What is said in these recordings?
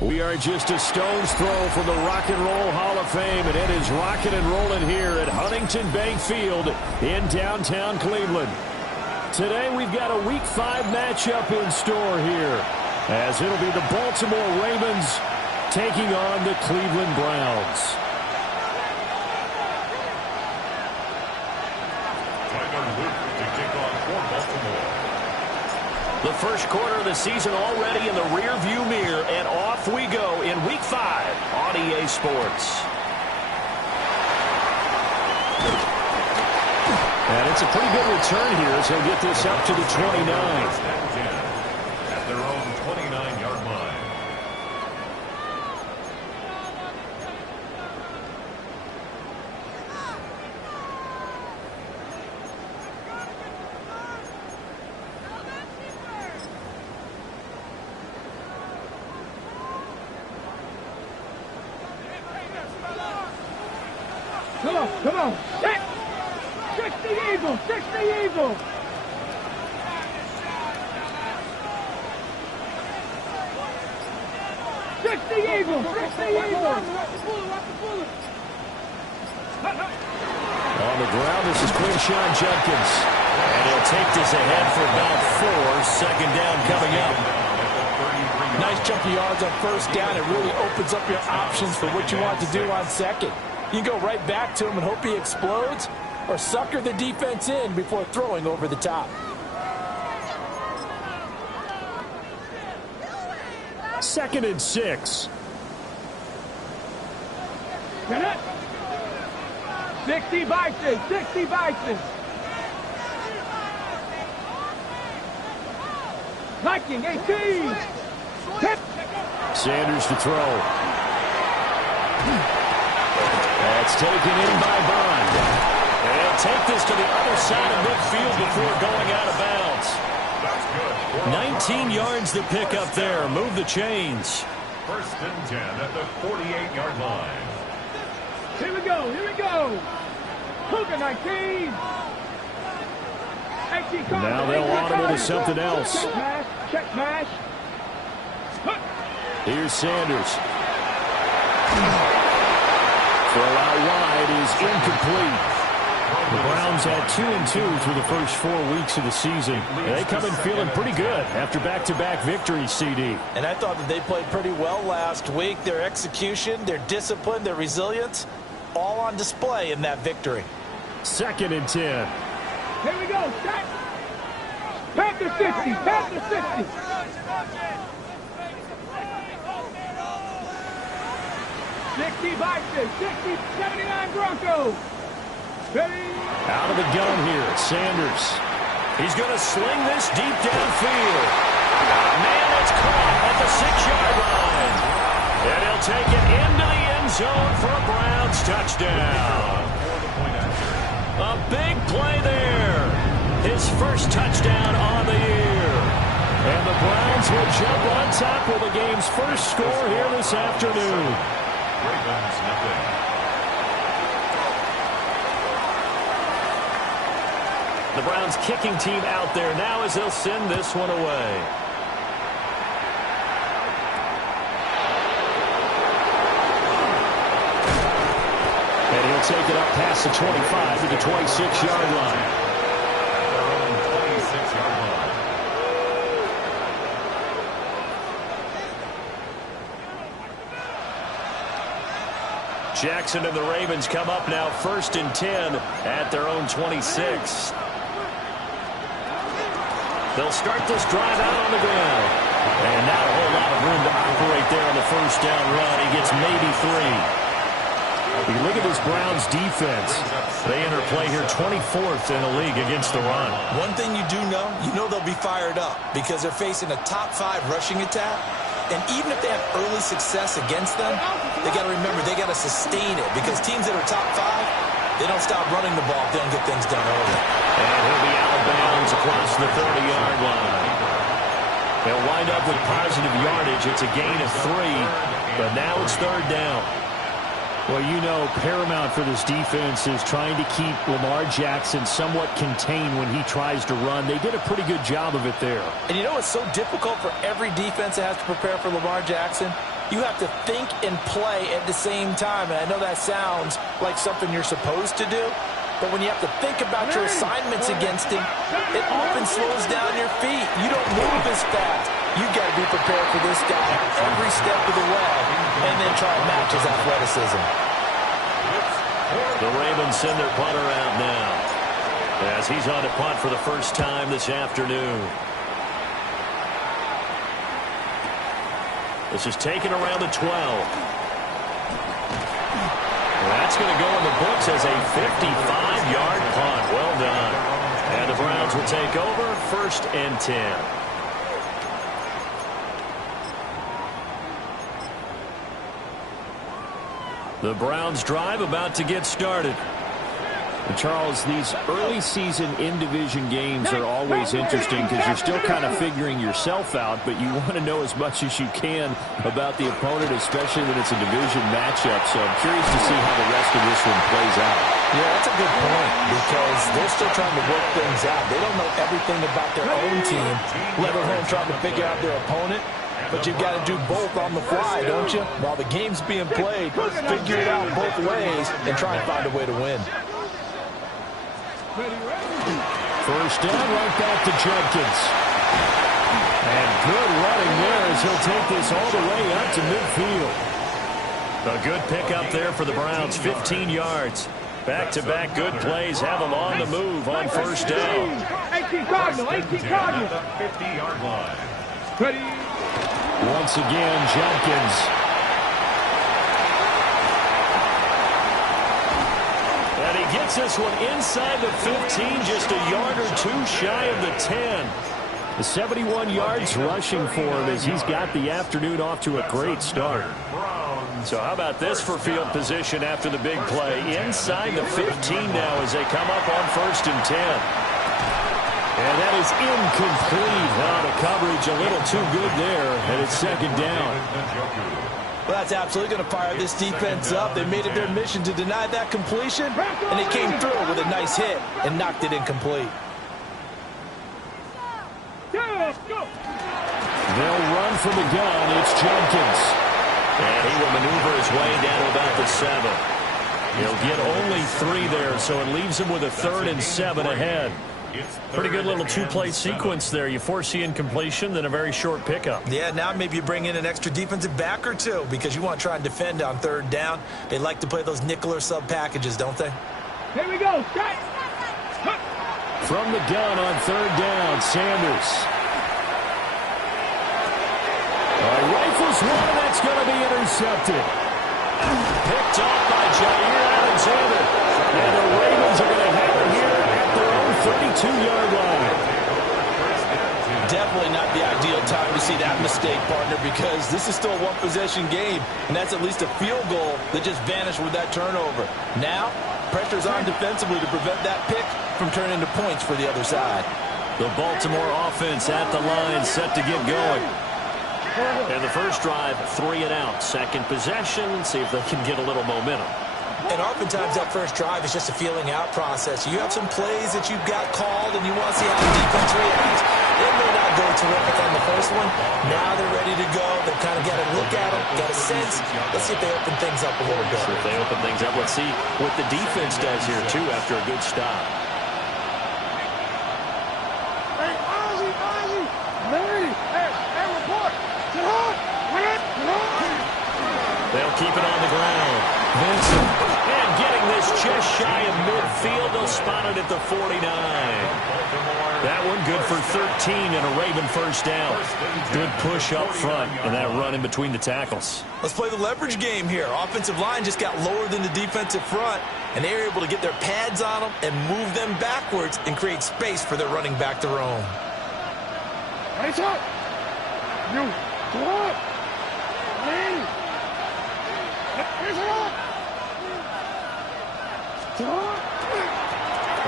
We are just a stone's throw from the Rock and Roll Hall of Fame, and it is rocking and rolling here at Huntington Bank Field in downtown Cleveland. Today we've got a Week 5 matchup in store here, as it'll be the Baltimore Ravens taking on the Cleveland Browns. The first quarter of the season already in the rear-view mirror, and off we go in Week 5 on EA Sports. And it's a pretty good return here as he'll get this up to the 29. At their own 29-yard line. Come on, stick the Eagle, stick the Eagle. Stick the Eagle, stick the Eagle. On the ground, this is Quinshon Judkins. And he'll take this ahead for about 4. Second down coming up. Nice chunky yards on first down. It really opens up your options for what you want to do on second. You can go right back to him and hope he explodes, or sucker the defense in before throwing over the top. Second and 6. Get it? 60 Bison, 60 Bison. Viking, 18. Hit. Sanders to throw. That's taken in by Bond. And he'll take this to the other side of midfield before going out of bounds. 19 yards to pick up there. Move the chains. First and 10 at the 48-yard line. Here we go, here we go. Cougar 19. Now they'll audible to something else. Check mash. Here's Sanders. Throw out wide is incomplete. The Browns had 2-2 through the first 4 weeks of the season. They come in feeling pretty good after back-to-back victories, CD. And I thought that they played pretty well last week. Their execution, their discipline, their resilience, all on display in that victory. Second and 10. Here we go, set. Panther 50, Panther 50. 60 Bison, 60, 79 Broncos. Ready? Out of the gun here, Sanders. He's going to sling this deep downfield. Man, it's caught at the 6-yard line. And he'll take it into the end zone for a Browns touchdown. A big play there. His first touchdown on the year. And the Browns will jump on top with the game's first score here this afternoon. Ravens, nothing. The Browns kicking team out there now as they'll send this one away. And he'll take it up past the 25 to the 26-yard line. Their own 26-yard line. Jackson and the Ravens come up now 1st and 10 at their own 26. They'll start this drive out on the ground. And not a whole lot of room to operate there on the first down run. He gets maybe 3. You look at this Browns defense. They enter play here 24th in the league against the run. One thing you do know, they'll be fired up because they're facing a top 5 rushing attack. And even if they have early success against them, they got to remember they got to sustain it because teams that are top 5, they don't stop running the ball if they don't get things done early. And he'll be out of bounds across the 30-yard line. They'll wind up with positive yardage. It's a gain of 3, but now it's 3rd down. Well, paramount for this defense is trying to keep Lamar Jackson somewhat contained when he tries to run. They did a pretty good job of it there. And it's so difficult for every defense that has to prepare for Lamar Jackson. You have to think and play at the same time. And I know that sounds like something you're supposed to do. But when you have to think about your assignments against him, it often slows down your feet. You don't move as fast. You've got to be prepared for this guy every step of the way and then try and match his athleticism. The Ravens send their punter out now as he's on to punt for the first time this afternoon. This is taken around the 12. That's going to go in the books as a 55-yard punt. Well done. And the Browns will take over 1st and 10. The Browns drive about to get started. And Charles, these early season in-division games are always interesting because you're still kind of figuring yourself out, but you want to know as much as you can about the opponent, especially when it's a division matchup. So I'm curious to see how the rest of this one plays out. Yeah, that's a good point because they're still trying to work things out. They don't know everything about their own team, let alone trying to figure out their opponent. But you've got to do both on the fly, don't you? While the game's being played, figure it out both ways and try and find a way to win. First down, right back to Jenkins. And good running there as he'll take this all the way up to midfield. A good pickup there for the Browns, 15 yards. Back-to-back good plays have them on the move on first down. 18 Cardinal, 18 Cardinal. 50-yard line. Ready. Once again, Jenkins. And he gets this one inside the 15, just a yard or 2 shy of the 10. The 71 yards rushing for him as he's got the afternoon off to a great start. So how about this for field position after the big play? Inside the 15 now as they come up on 1st and 10. And that is incomplete. Out of coverage, a little too good there, and it's 2nd down. Well, that's absolutely going to fire this defense up. They made it their mission to deny that completion, and they came through with a nice hit and knocked it incomplete. They'll run from the gun. It's Jenkins. And he will maneuver his way down to about the 7. He'll get only 3 there, so it leaves him with a 3rd and 7 ahead. Pretty good little 2-play sequence there. You force the incompletion, then a very short pickup. Yeah, now maybe you bring in an extra defensive back or 2 because you want to try and defend on 3rd down. They like to play those nickel or sub packages, don't they? Here we go. From the gun on 3rd down, Sanders. Rifles one, and that's going to be intercepted. Picked off by Jair Alexander. And the Ravens are going to have it here at their own 32-yard line. Definitely not the ideal time to see that mistake, partner, because this is still a one-possession game, and that's at least a field goal that just vanished with that turnover. Now, pressure's on defensively to prevent that pick from turning into points for the other side. The Baltimore offense at the line, set to get going. And the first drive, 3 and out. Second possession, see if they can get a little momentum. And oftentimes that first drive is just a feeling out process. You have some plays that you've got called and you want to see how the defense reacts. It may not go terrific on the first one. Now they're ready to go. They've kind of got to look at it, got a sense. Let's see if they open things up a little bit. If they open things up, let's see what the defense does here, too, after a good stop. Hey, Ozzy, Larry, hey, report. They'll keep it on the ground. Vincent spotted at the 49. That one good for 13 and a Raven first down. Good push up front and that run in between the tackles. Let's play the leverage game here. Offensive line just got lower than the defensive front, and they were able to get their pads on them and move them backwards and create space for their running back to roam. Nice up. You go up. Hey. Here's it up.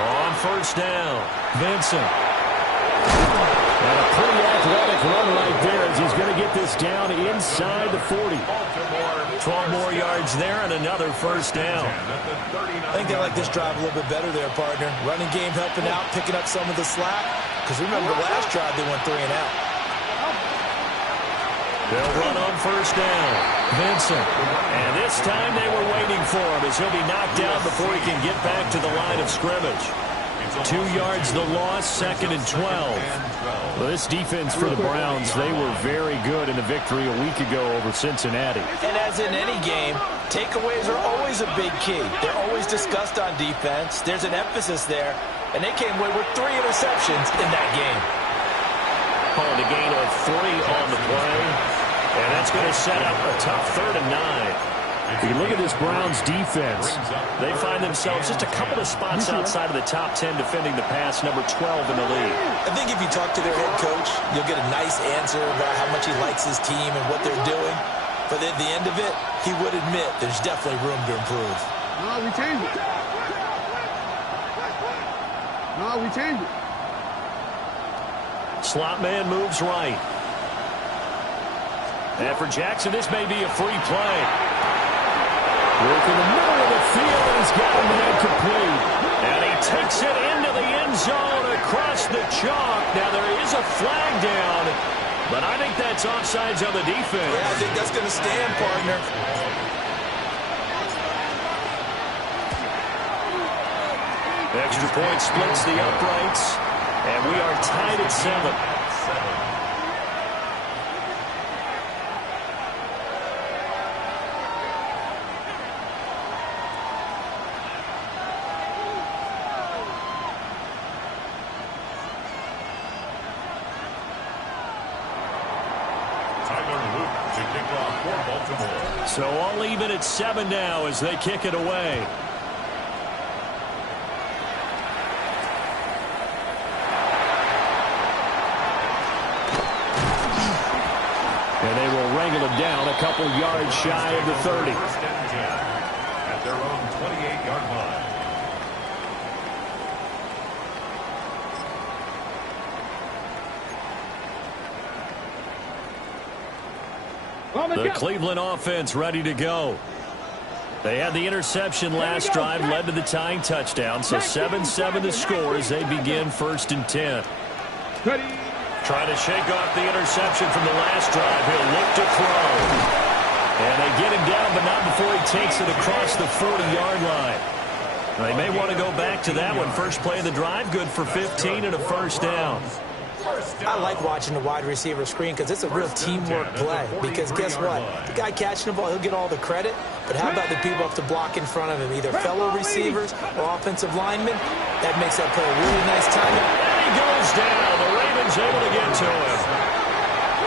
On first down, Vincent. And a pretty athletic run right there as he's going to get this down inside the 40. 12 more yards there and another first down. I think they like this drive a little bit better there, partner. Running game helping out, picking up some of the slack. Because remember, the last drive they went 3 and out. They'll run on first down. Vincent. And this time they were waiting for him as he'll be knocked down before he can get back to the line of scrimmage. 2 yards the loss, 2nd and 12. Well, this defense for the Browns, they were very good in the victory a week ago over Cincinnati. And as in any game, takeaways are always a big key. They're always discussed on defense. There's an emphasis there. And they came away with 3 interceptions in that game. Calling a gain of 3 on the play. And that's going to set up a tough 3rd and 9. You look at this Browns defense. They find themselves just a couple of spots outside of the top 10 defending the pass, number 12 in the league. I think if you talk to their head coach, you'll get a nice answer about how much he likes his team and what they're doing. But at the end of it, he would admit there's definitely room to improve. No, we changed it. No, we changed it. Slot man moves right. And for Jackson, this may be a free play. Work in the middle of the field, and he's got him man complete. And he takes it into the end zone across the chalk. Now there is a flag down, but I think that's offsides on the defense. Yeah, I think that's going to stand, partner. Extra point splits the uprights, and we are tied at 7. So all even at 7 now as they kick it away. And they will wrangle him down a couple yards shy of the 30. At their own 28-yard line. The Cleveland offense ready to go. They had the interception last drive, led to the tying touchdown. So 7-7 the score as they begin 1st and 10. Trying to shake off the interception from the last drive. He'll look to throw. And they get him down, but not before he takes it across the 40-yard line. They may want to go back to that one. First play of the drive, good for 15 and a first down. I like watching the wide receiver screen because it's a real teamwork play. Because guess what? The guy catching the ball, he'll get all the credit. But how about the people up to block in front of him, either fellow receivers or offensive linemen? That makes that play a really nice timing. And he goes down. The Ravens able to get to him.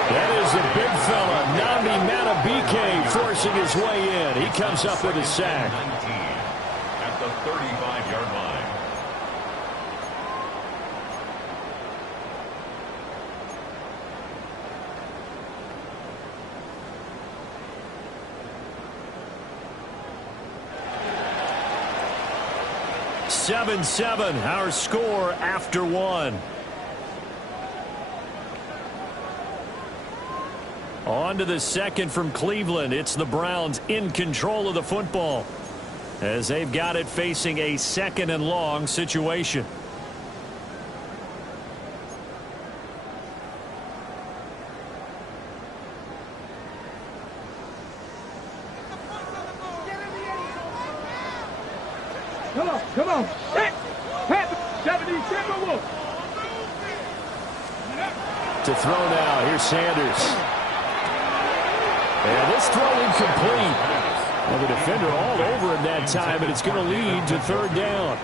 That is the big fella, Nnamdi Madubuike, forcing his way in. He comes up with a sack. At the 35-yard line. Seven, our score after 1. On to the second from Cleveland. It's the Browns in control of the football as they've got it facing a 2nd and long situation. Come on. Pat, 77 Wolf. To throw now. Here's Sanders. And this throw incomplete. Well, the defender all over him that time, and it's going to lead to 3rd down.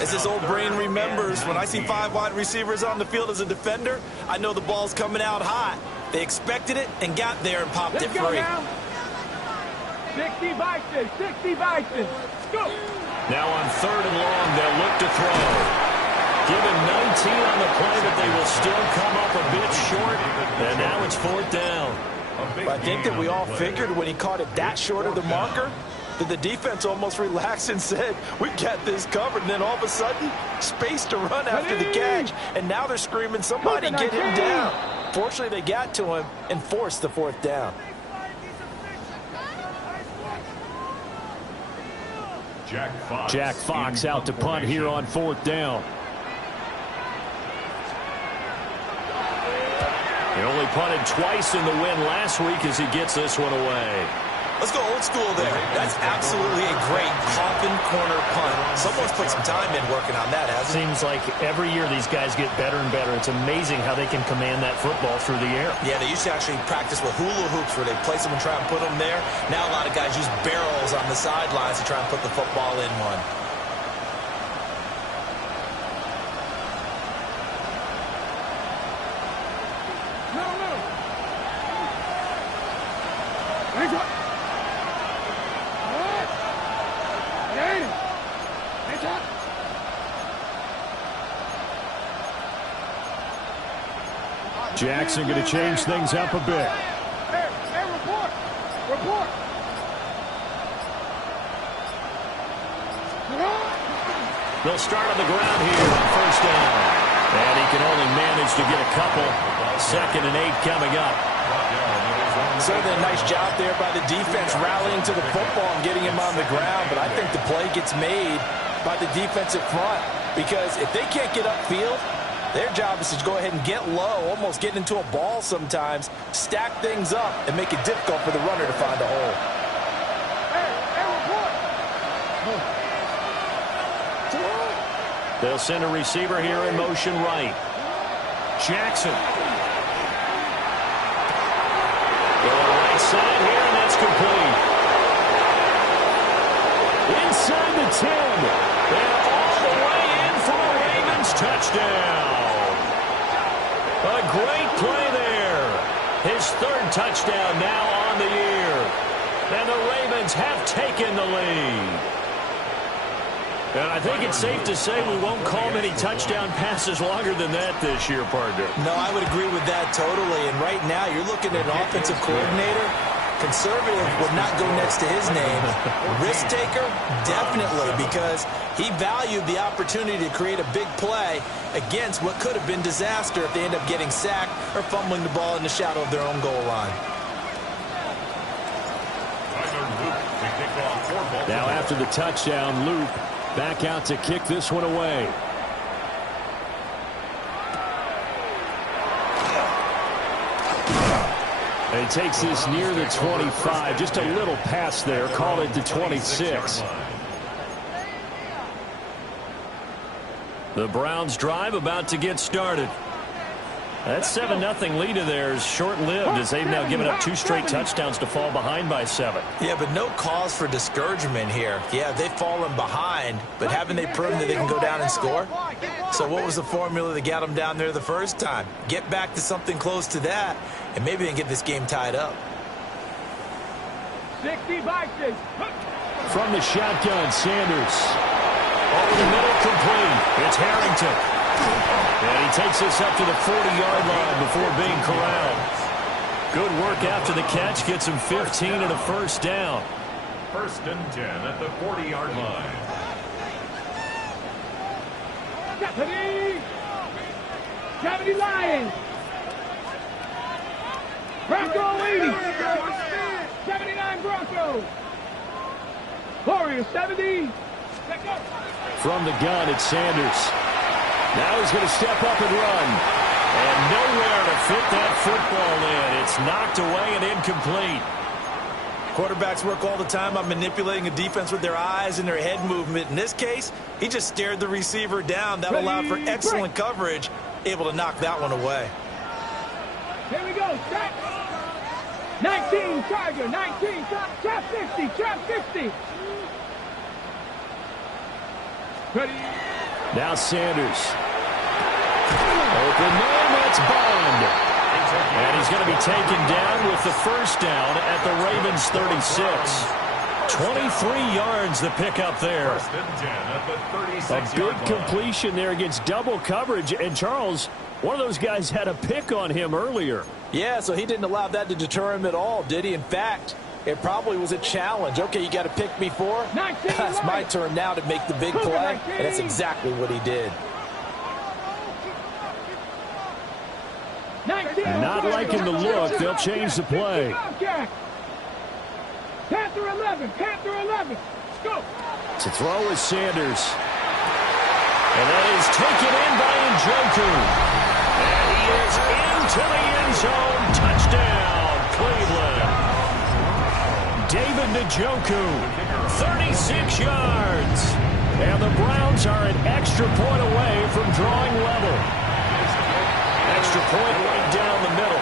As his old brain remembers, when I see 5 wide receivers on the field as a defender, I know the ball's coming out hot. They expected it and got there and popped it free. Now. 60 Bison, 60 Bison. Go. Now on 3rd and long, they'll look to throw. Given 19 on the play, but they will still come up a bit short. And now it's 4th down. I think that we all figured when he caught it that short of the marker, that the defense almost relaxed and said, we got this covered. And then all of a sudden, space to run after the catch. And now they're screaming, somebody get him down. Fortunately, they got to him and forced the 4th down. Jack Fox out to punt here on 4th down. He only punted twice in the win last week as he gets this one away. Let's go old school there. That's absolutely a great coffin corner punt. Someone's put some time in working on that, hasn't it? Seems like every year these guys get better and better. It's amazing how they can command that football through the air. Yeah, they used to actually practice with hula hoops where they place them and try and put them there. Now a lot of guys use barrels on the sidelines to try and put the football in one. Jackson going to change things up a bit. Hey, report. Report. They'll start on the ground here on 1st down. And he can only manage to get a couple. 2nd and 8 coming up. Certainly a nice job there by the defense rallying to the football and getting him on the ground. But I think the play gets made by the defensive front. Because if they can't get upfield, their job is to go ahead and get low, almost get into a ball sometimes, stack things up, and make it difficult for the runner to find a hole. They'll send a receiver here in motion right. Jackson. Going right side here, and that's complete. Inside the 10. And all the way in for a Ravens touchdown. A great play there. His 3rd touchdown now on the year. And the Ravens have taken the lead. And I think it's safe to say we won't call many touchdown passes longer than that this year, partner. No, I would agree with that totally. And right now, you're looking at an offensive coordinator. Conservative would not go next to his name. Risk taker, definitely, because he valued the opportunity to create a big play against what could have been disaster if they end up getting sacked or fumbling the ball in the shadow of their own goal line. Now after the touchdown, Luke back out to kick this one away. And he takes this near the 25. Just a little pass there. Call it the 26. The Browns drive about to get started. That 7-0 lead of theirs short-lived as they've now given up 2 straight touchdowns to fall behind by 7. Yeah, but no cause for discouragement here. Yeah, they've fallen behind, but haven't they proven that they can go down and score? So what was the formula that got them down there the first time? Get back to something close to that, and maybe they can get this game tied up. 60 Bison. From the shotgun, Sanders. Over the middle, complete. It's Harrington. And he takes this up to the 40-yard line before being corralled. Good work after the catch. Gets him 15 and a 1st down. 1st and 10 at the 40-yard line. Deputy Lions. Bronco 80. 79 Broncos. Warriors 70. From the gun, it's Sanders. Now he's going to step up and run. And nowhere to fit that football in. It's knocked away and incomplete. Quarterbacks work all the time on manipulating a defense with their eyes and their head movement. In this case, he just stared the receiver down. That allowed for excellent coverage, able to knock that one away. Here we go. Trap. 19, Tiger. 19, trap 50, trap 50. Ready. Now Sanders. Open man, that's Bond. And he's going to be taken down with the first down at the Ravens' 36. 23 yards the pickup there. A big completion there against double coverage. And Charles, one of those guys had a pick on him earlier. Yeah, so he didn't allow that to deter him at all, did he? In fact, it probably was a challenge. Okay, you got to pick me for? It's my turn now to make the big play, and that's exactly what he did. Not liking the look. They'll change the play. Panther 11, Panther 11. Go. To throw is Sanders. And that is taken in by Njoku. And he is into the end zone. Touchdown, Cleveland. David Njoku, 36 yards. And the Browns are an extra point away from drawing level. Extra point right down the middle.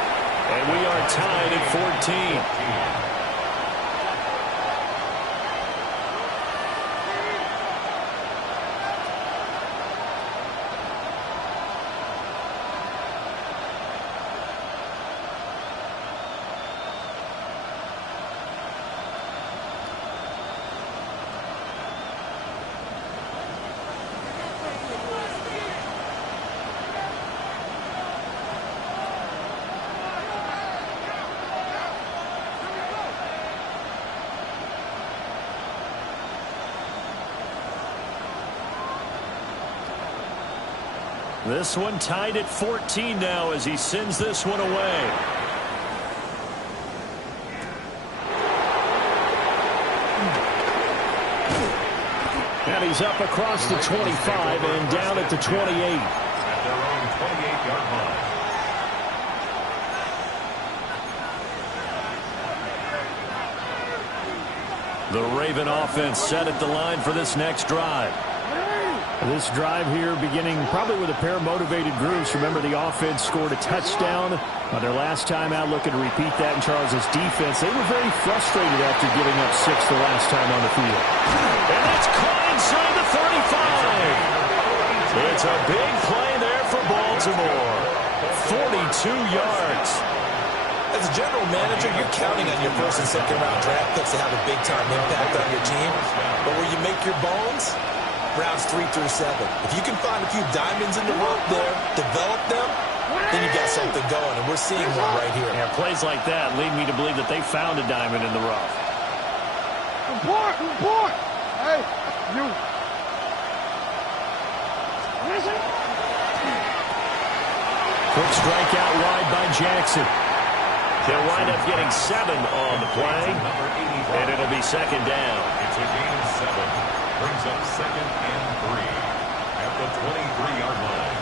And we are tied at 14. This one tied at 14 now as he sends this one away. And he's up across the 25 and down at the 28. At their own 28-yard line. The Raven offense set at the line for this next drive. This drive here beginning probably with a pair of motivated groups. Remember, the offense scored a touchdown on their last time out. Looking to repeat that in Charles's defense. They were very frustrated after giving up 6 the last time on the field. And that's caught inside the 35. It's a big play there for Baltimore. 42 yards. As a general manager, you're counting on your first and second round draft picks to have a big-time impact on your team. But where you make your bones, rounds 3 through 7. If you can find a few diamonds in the rough there, develop them, then you got something going, and we're seeing one right here. Yeah, plays like that lead me to believe that they found a diamond in the rough. Report! Hey, you. Quick strike out wide by Jackson. They'll wind up getting 7 on the play, and it'll be second down. It's a gain of 7. Brings up 2nd and 3 at the 23-yard line.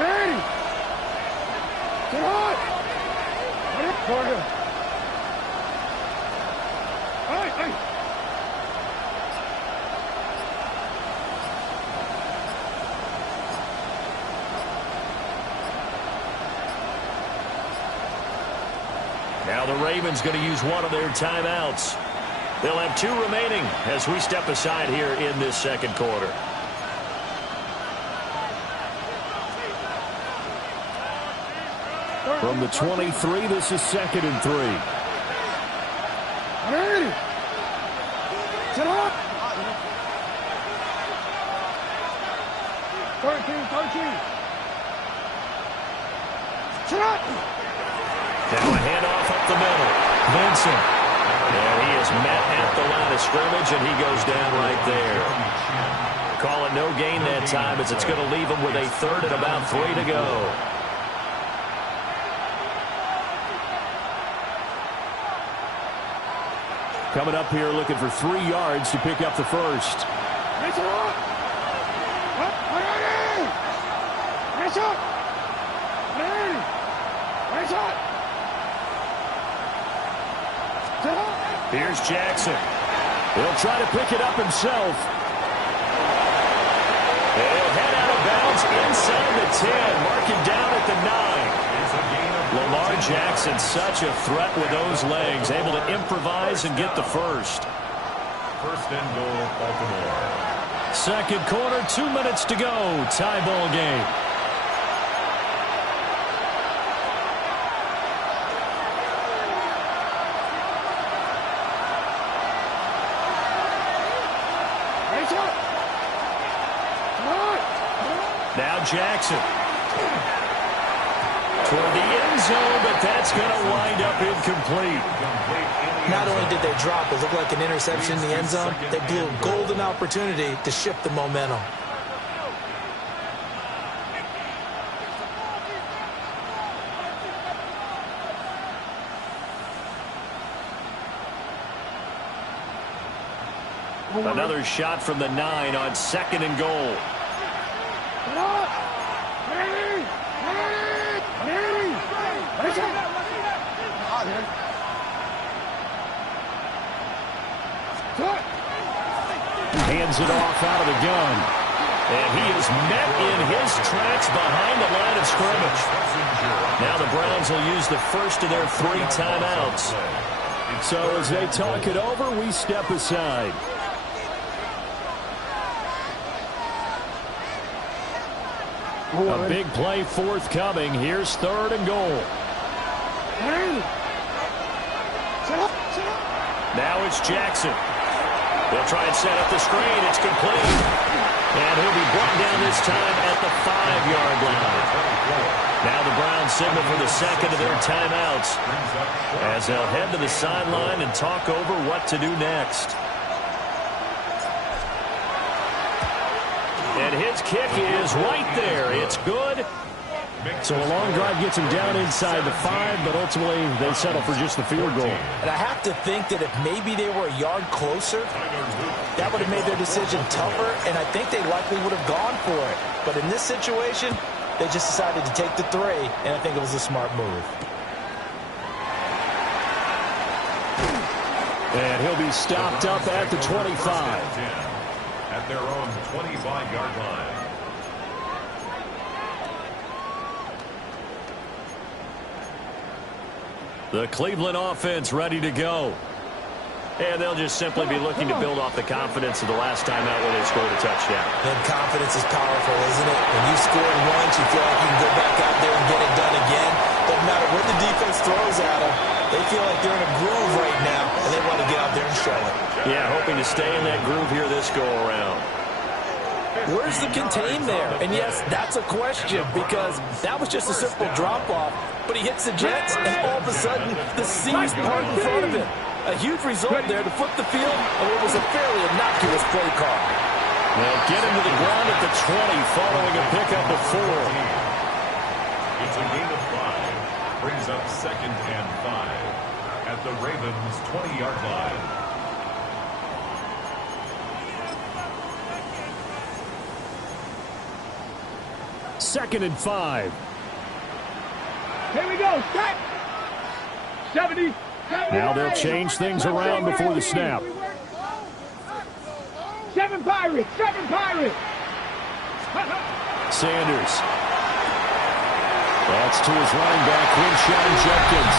Ready! Get on! Corner. Now the Ravens going to use one of their timeouts. They'll have 2 remaining as we step aside here in this second quarter. From the 23, this is 2nd and 3. Ready! Sit up! 13. Sit up! Now a handoff up the middle. Vincent. And he is met at the line of scrimmage, and he goes down right there. Call it no gain that time as it's going to leave him with a 3rd and about 3 to go. Coming up here looking for 3 yards to pick up the first. Nice up! Nice up! Nice up! Here's Jackson. He'll try to pick it up himself. And he'll head out of bounds inside the 10. Mark it down at the 9. Lamar Jackson, such a threat with those legs. Able to improvise and get the first. First and goal, Baltimore. Second quarter, 2 minutes to go. Tie ball game. Now Jackson. Toward the end zone, but that's going to wind up incomplete. Not only did they drop, it looked like an interception in the end zone, they blew a golden opportunity to shift the momentum. Another shot from the 9 on second and goal. Hands it off out of the gun. And he is met in his tracks behind the line of scrimmage. Now the Browns will use the first of their 3 timeouts. So as they talk it over, we step aside. A big play forthcoming. Here's third and goal. Now it's Jackson. They'll try and set up the screen. It's complete. And he'll be brought down this time at the 5-yard line. Now the Browns signal for the second of their timeouts as they'll head to the sideline and talk over what to do next. And his kick is right there. It's good. So a long drive gets him down inside the 5, but ultimately they settle for just the field goal. And I have to think that if maybe they were a yard closer, that would have made their decision tougher, and I think they likely would have gone for it. But in this situation, they just decided to take the 3, and I think it was a smart move. And he'll be stopped up at the 25. At their own 25-yard line. The Cleveland offense ready to go. And they'll just simply be looking to build off the confidence of the last time out where they scored a touchdown. And confidence is powerful, isn't it? When you scored once, you feel like you can go back out there and get it done again. Doesn't matter what the defense throws at them. They feel like they're in a groove right now, and they want to get out there and show it. Yeah, hoping to stay in that groove here this go-around. Where's the contain there? And yes, that's a question because that was just a simple drop-off. But he hits the Jets, and all of a sudden, the seas part in front of him. A huge result there to flip the field on what was a fairly innocuous play call. They'll get him to the ground at the 20 following a pickup of 4. It's a gain of 5. Brings up second and 5 at the Ravens' 20-yard line. Second and 5. Here we go. Set. 70. Now they'll change things around before the snap. 7 Pirates. 7 Pirates. Sanders. That's to his running back, Quinshawn Judkins.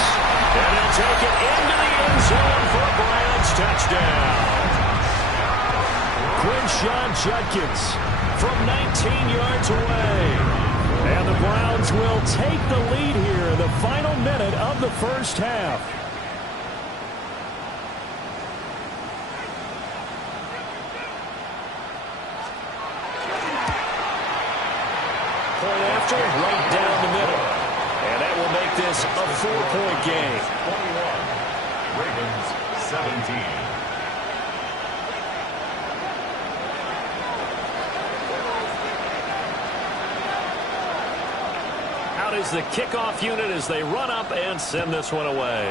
And he'll take it into the end zone for a Browns touchdown. Quinshawn Judkins from 19 yards away. And the Browns will take the lead here in the final minute of the first half. Point after, right down the middle. And that will make this a 4-point game. 21. Ravens 17. Out is the kickoff unit as they run up and send this one away.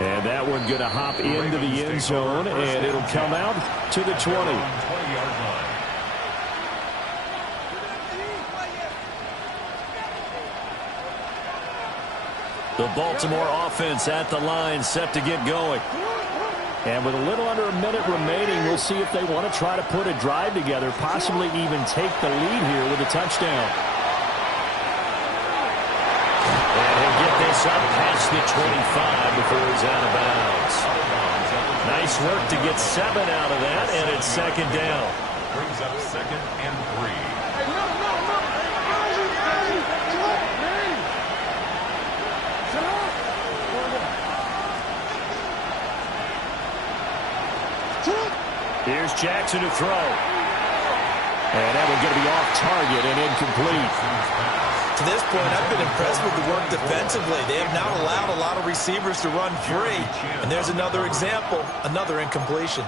And that one going to hop into the end zone, and it'll come out to the 20. 20-yard line. The Baltimore offense at the line, set to get going. And with a little under a minute remaining, we'll see if they want to try to put a drive together, possibly even take the lead here with a touchdown. And he'll get this up past the 25 before he's out of bounds. Nice work to get 7 out of that, and it's second down. Brings up 2nd and 3. Here's Jackson to throw. And that one's going to be off target and incomplete. To this point, I've been impressed with the work defensively. They have not allowed a lot of receivers to run free. And there's another example, another incompletion.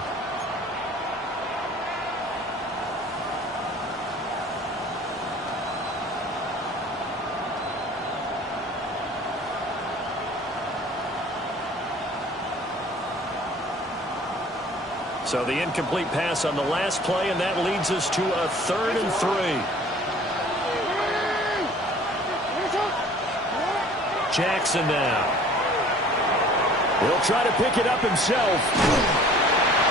So the incomplete pass on the last play, and that leads us to a 3rd and 3. Jackson now. He'll try to pick it up himself.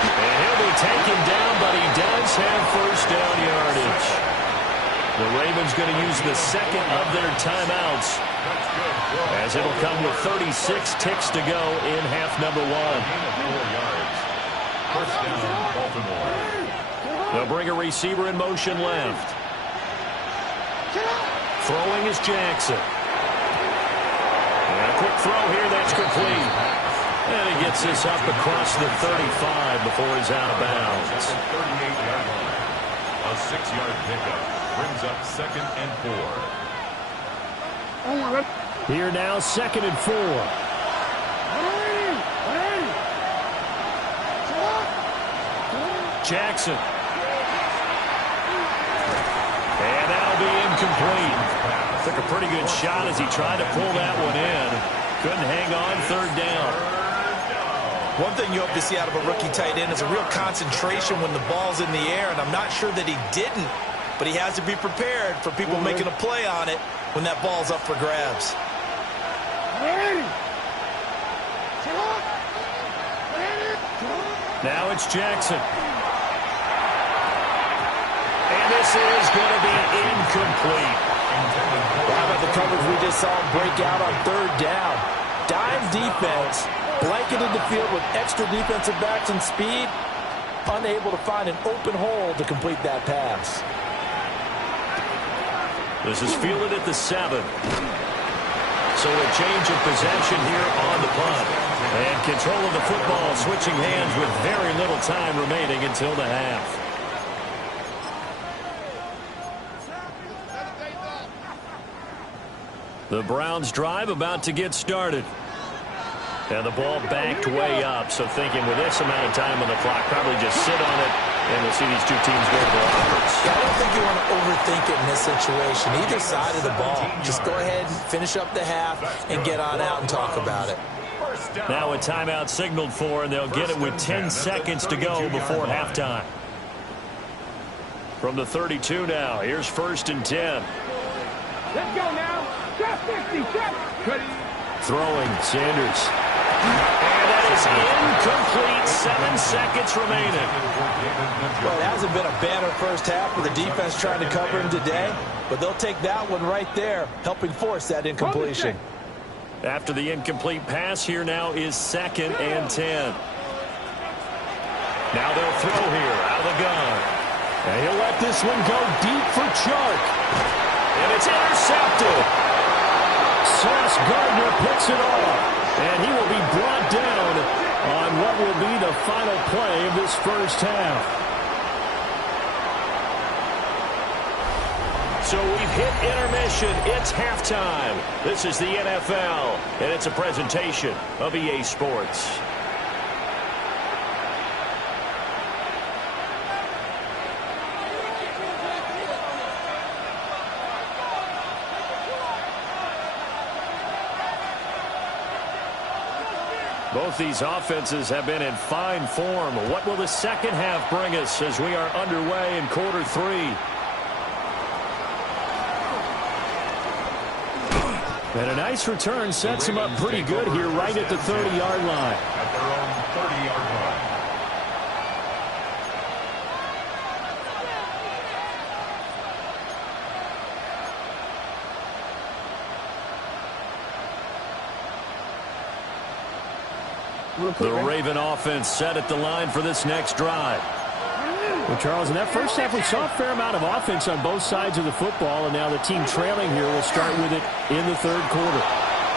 And he'll be taken down, but he does have first down yardage. The Ravens going to use the second of their timeouts, as it'll come with 36 ticks to go in half number 1. First down, Baltimore. They'll bring a receiver in motion left. Throwing is Jackson. And a quick throw here, that's complete. And he gets this up across the 35 before he's out of bounds. At the 38-yard line. A 6-yard pickup brings up 2nd and 4. Here now, 2nd and 4. Jackson. And that'll be incomplete. Took a pretty good shot as he tried to pull that one in. Couldn't hang on, 3rd down. One thing you hope to see out of a rookie tight end is a real concentration when the ball's in the air, and I'm not sure that he didn't, but he has to be prepared for people making a play on it when that ball's up for grabs. Now it's Jackson. And this is going to be incomplete. How about the coverage we just saw break out on 3rd down? Dime defense, blanketed the field with extra defensive backs and speed, unable to find an open hole to complete that pass. This is fielded at the 7. So a change of possession here on the punt. And control of the football switching hands with very little time remaining until the half. The Browns drive about to get started. And the ball backed way up. So thinking with this amount of time on the clock, probably just sit on it. And we'll see these two teams go to the lockers. I don't think you want to overthink it in this situation. Either side of the ball. Just go ahead and finish up the half and get on out and talk about it. Now a timeout signaled for, and they'll get it with 10 seconds to go before halftime. From the 32 now, here's 1st and 10. Let's go now. Shot 50, shot. Throwing, Sanders. And that is incomplete. 7 seconds remaining. Well, it hasn't been a banner first half with the defense trying to cover him today, but they'll take that one right there, helping force that incompletion. After the incomplete pass, here now is 2nd and 10. Now they'll throw here out of the gun. And he'll let this one go deep for Chark. And it's intercepted. Sauce Gardner picks it off. And he will be brought down on what will be the final play of this first half. So we've hit intermission. It's halftime. This is the NFL, and it's a presentation of EA Sports. Both these offenses have been in fine form. What will the second half bring us as we are underway in quarter 3? And a nice return sets him up pretty good here right at the 30-yard line. At their own 30-yard line. The Raven offense set at the line for this next drive. Well, Charles, in that first half, we saw a fair amount of offense on both sides of the football, and now the team trailing here will start with it in the third quarter.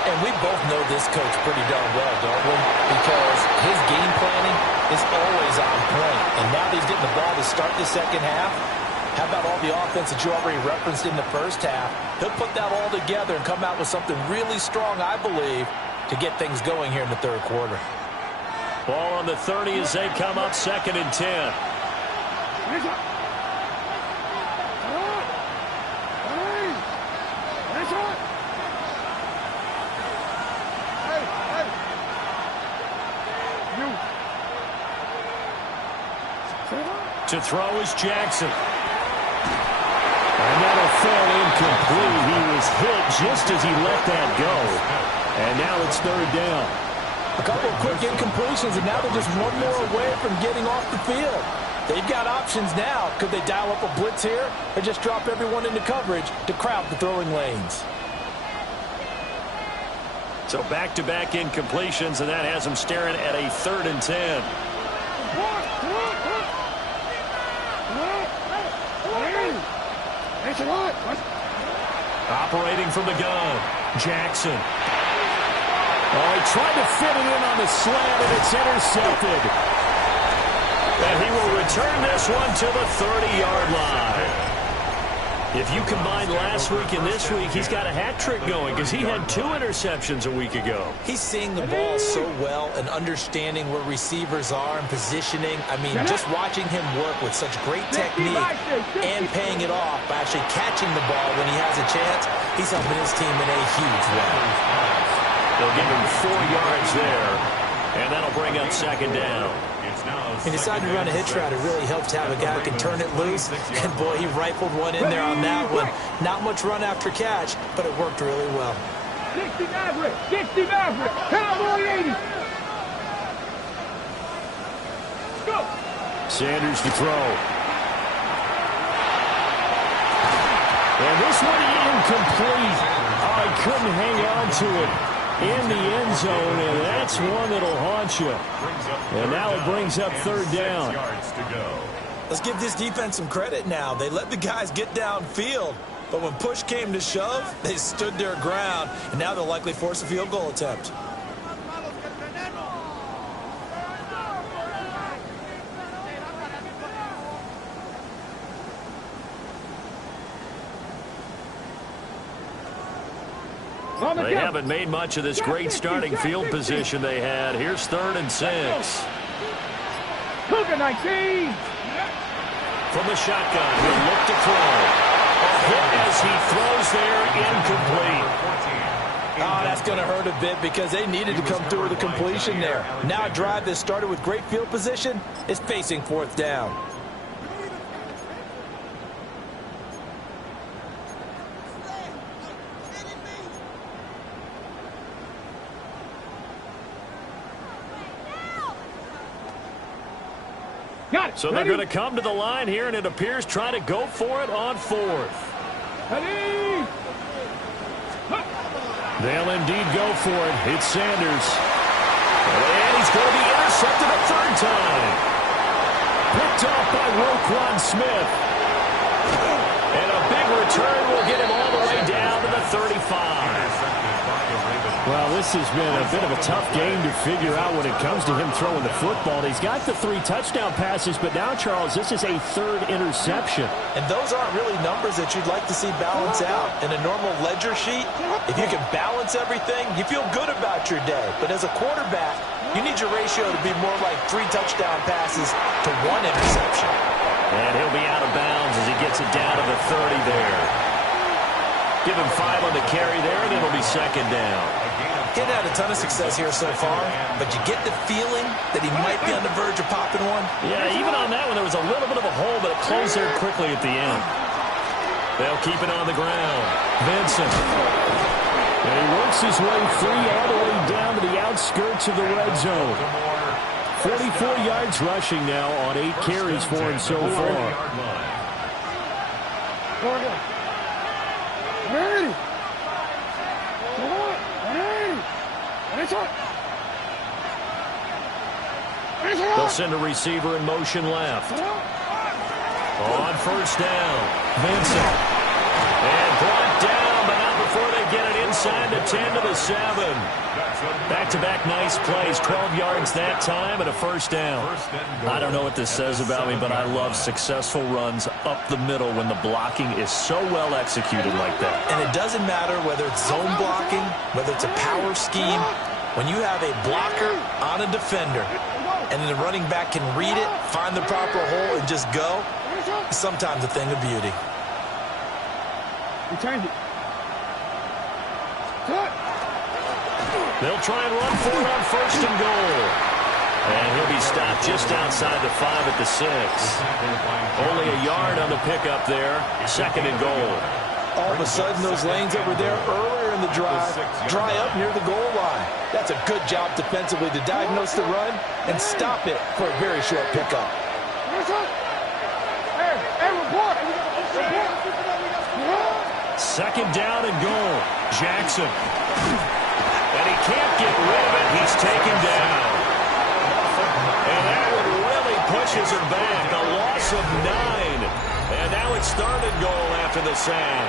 And we both know this coach pretty darn well, don't we? Because his game planning is always on point. And now that he's getting the ball to start the second half, how about all the offense that you already referenced in the first half? He'll put that all together and come out with something really strong, I believe, to get things going here in the third quarter. Ball on the 30 as they come up 2nd and 10. To throw is Jackson. And that'll fall incomplete. He was hit just as he let that go. And now it's 3rd down. A couple of quick incompletions, and now they're just one more away from getting off the field. They've got options now. Could they dial up a blitz here or just drop everyone into coverage to crowd the throwing lanes? So back-to-back incompletions, and that has him staring at a 3rd and 10. Operating from the gun, Jackson. Oh, he tried to fit it in on the slant, and it's intercepted. And he will return this one to the 30-yard line. If you combine last week and this week, he's got a hat trick going because he had 2 interceptions a week ago. He's seeing the ball so well and understanding where receivers are and positioning. I mean, just watching him work with such great technique and paying it off by actually catching the ball when he has a chance, he's helping his team in a huge way. They'll give him 4 yards there, and that'll bring up 2nd down. He decided to run a hitch route. It really helps to have a guy who can turn it loose. And, boy, he rifled one in there on that one. Not much run after catch, but it worked really well. 60 Maverick! 60 Maverick! Cowboy 80! Go! Sanders to throw. And this one incomplete. Oh, he couldn't hang on to it in the end zone, and that's one that'll haunt you. And now it brings up 3rd down. Let's give this defense some credit now. They let the guys get downfield, but when push came to shove, they stood their ground, and now they'll likely force a field goal attempt. They haven't made much of this great starting field position they had. Here's 3rd and 6. Cougar 19! From the shotgun, he'll look to throw. A hit as he throws there, incomplete. Oh, that's going to hurt a bit because they needed to come through with a completion there. Now a drive that started with great field position is facing 4th down. So they're going to come to the line here, and it appears trying to go for it on 4th. They'll indeed go for it. It's Sanders. And he's going to be intercepted a 3rd time. Picked off by Roquan Smith. And a big return will get him all the way down to the 35. Well, this has been a bit of a tough game to figure out when it comes to him throwing the football. He's got the 3 touchdown passes, but now, Charles, this is a 3rd interception. And those aren't really numbers that you'd like to see balance out. In a normal ledger sheet, if you can balance everything, you feel good about your day. But as a quarterback, you need your ratio to be more like 3 touchdown passes to 1 interception. And he'll be out of bounds as he gets it down to the 30 there. Give him 5 on the carry there, and it'll be 2nd down. He's had a ton of success here so far, but you get the feeling that he might be on the verge of popping one. Yeah, even on that one, there was a little bit of a hole, but it closed there quickly at the end. They'll keep it on the ground. Vincent. And he works his way free all the way down to the outskirts of the red zone. 44 yards rushing now on 8 carries for him so far. They'll send a receiver in motion left. On first down, Vincent. And brought down, but not before they get it inside the 10 to the 7. Back-to-back nice plays, 12 yards that time and a first down. I don't know what this says about me, but I love successful runs up the middle when the blocking is so well executed like that. And it doesn't matter whether it's zone blocking, whether it's a power scheme. When you have a blocker on a defender and then the running back can read it, find the proper hole, and just go, it's sometimes a thing of beauty. Return it. They'll try and run for it on first and goal. And he'll be stopped just outside the 5 at the 6. Only a yard on the pickup there. Second and goal. All of a sudden, those lanes that were there earlier in the drive dry up near the goal line. That's a good job defensively to diagnose the run and stop it for a very short pickup. Second down and goal. Jackson. And he can't get rid of it. He's taken down. And that one really pushes her back. A loss of 9. And now it's third and goal after the sack.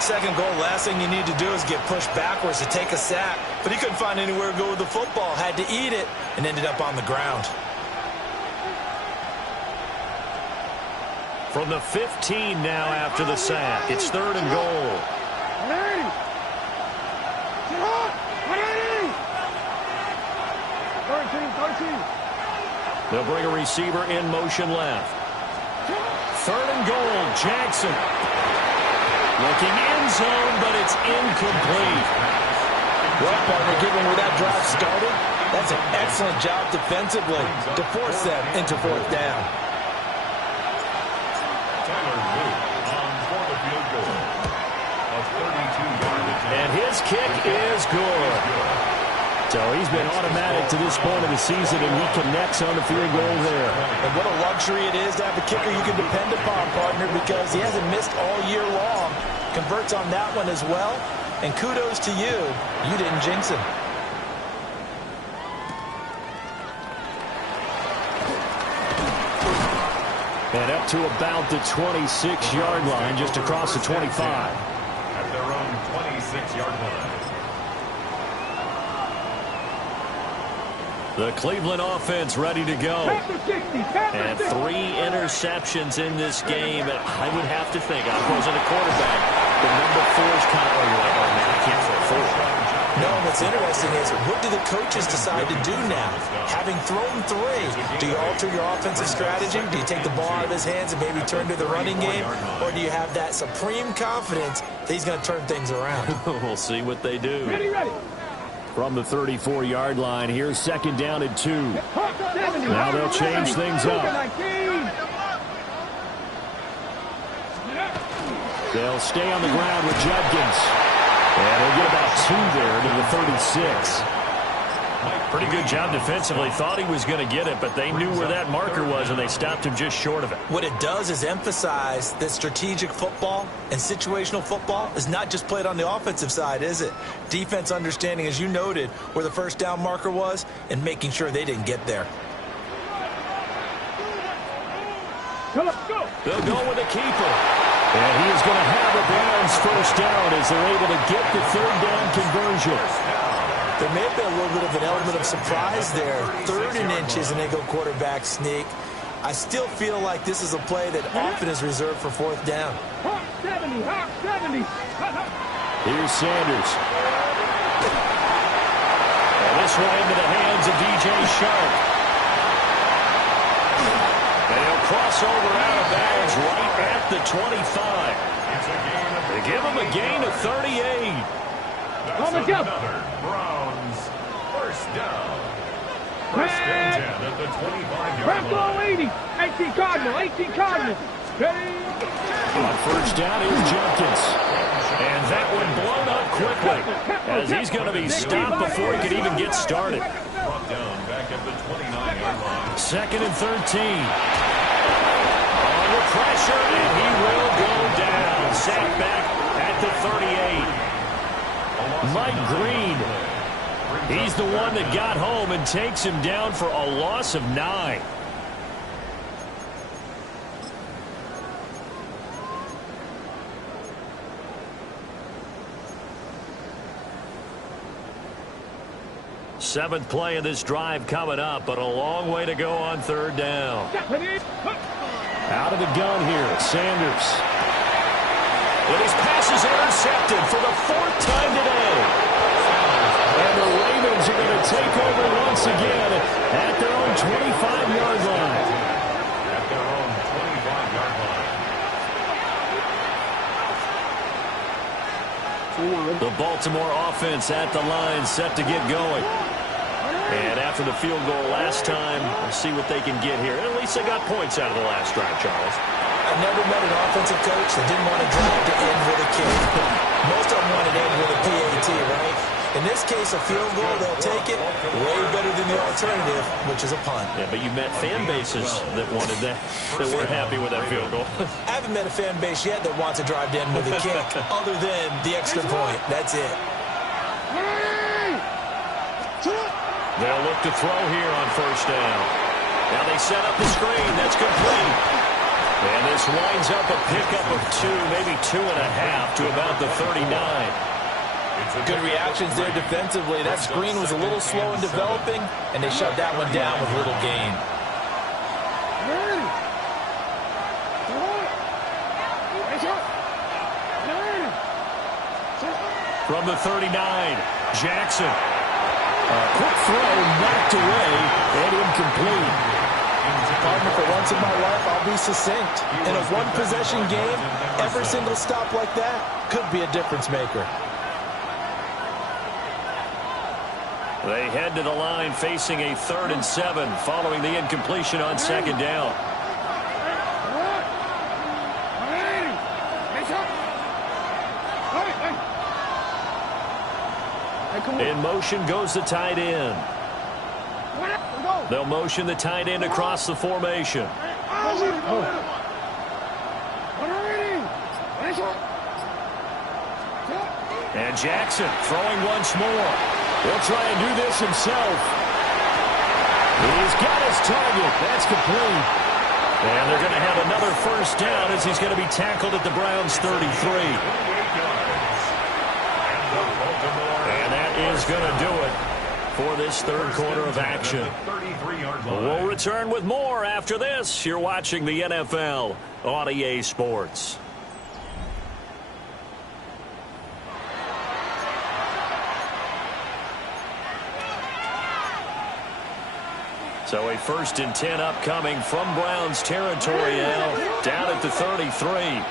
Second goal, last thing you need to do is get pushed backwards to take a sack. But he couldn't find anywhere to go with the football. Had to eat it and ended up on the ground. From the 15 now after the sack. It's third and goal. They'll bring a receiver in motion left. Third and goal, Jackson. Looking end zone, but it's incomplete. Well, partner, given where that drive started, that's an excellent job defensively to force them into fourth down. And his kick is good. So he's been automatic to this point of the season, and he connects on the field goal there. And what a luxury it is to have a kicker you can depend upon, partner, because he hasn't missed all year long. Converts on that one as well. And kudos to you. You didn't jinx him. And up to about the 26-yard line, just across the 25. At their own 26-yard line. The Cleveland offense ready to go. And 3 interceptions in this game. And I would have to think, I wasn't a quarterback, the number 4 is kind of, oh man, I can't throw 4. No, what's interesting is, what do the coaches decide to do now? Having thrown 3, do you alter your offensive strategy? Do you take the ball out of his hands and maybe turn to the running game? Or do you have that supreme confidence that he's going to turn things around? We'll see what they do. Ready. From the 34-yard line, here's second down and 2. Now they'll change things up. They'll stay on the ground with Judkins. And he'll get about 2 there to the 36. Pretty good job defensively. Thought he was going to get it, but they knew where that marker was, and they stopped him just short of it. What it does is emphasize that strategic football and situational football is not just played on the offensive side, is it? Defense understanding, as you noted, where the first down marker was and making sure they didn't get there. They'll go with the keeper. And he is going to have a Browns first down as they're able to get the third down conversion. There may have been a little bit of an element of surprise there. 3rd and inches, and they go quarterback sneak. I still feel like this is a play that often is reserved for 4th down. Hawk 70. Here's Sanders. And this one into the hands of DJ Sharp. And he'll cross over out of bounds right at the 25. They give him a gain of 38. That's another Browns first down. First and 10 at the 25-yard line. 80. 18 Cardinal. On first down, here's Jenkins. And that one blown up quickly, as he's going to be stopped before he could even get started. Brought down back at the 29-yard line. 2nd and 13. Under pressure, and he will go down. Sacked back at the 38. Mike Green. He's the one that got home and takes him down for a loss of 9. Seventh play of this drive coming up, but a long way to go on 3rd down. Out of the gun here, Sanders. And his pass is intercepted for the 4th time today. And the Ravens are going to take over once again at their own 25-yard line. At their own 25-yard line. The Baltimore offense at the line, set to get going. And after the field goal last time, we'll see what they can get here. At least they got points out of the last drive, Charles. I never met an offensive coach that didn't want to drive to end with a kick. Most of them wanted to end with a PAT, right? In this case, a field goal, they'll take it way better than the alternative, which is a punt. Yeah, but you met fan bases that wanted that weren't happy with that field goal. I haven't met a fan base yet that wants to drive to end with a kick, other than the extra point. That's it. They'll look to throw here on 1st down. Now they set up the screen. That's complete. And this winds up a pickup of 2, maybe 2.5 to about the 39. Good reactions there defensively. That screen was a little slow in developing, and they shut that one down with little gain. From the 39, Jackson. Quick throw, knocked away, and incomplete. Partner, for once in my life, I'll be succinct. In a one-possession game, every single stop like that could be a difference maker. They head to the line facing a 3rd and 7 following the incompletion on 2nd down. In motion goes the tight end. They'll motion the tight end across the formation. And Jackson throwing once more. He'll try and do this himself. He's got his target. That's complete. And they're going to have another 1st down as he's going to be tackled at the Browns' 33. And that is going to do it for this 3rd quarter of action. We'll return with more after this. You're watching the NFL on EA Sports. So a 1st and 10 upcoming from Browns territory now, down at the 33.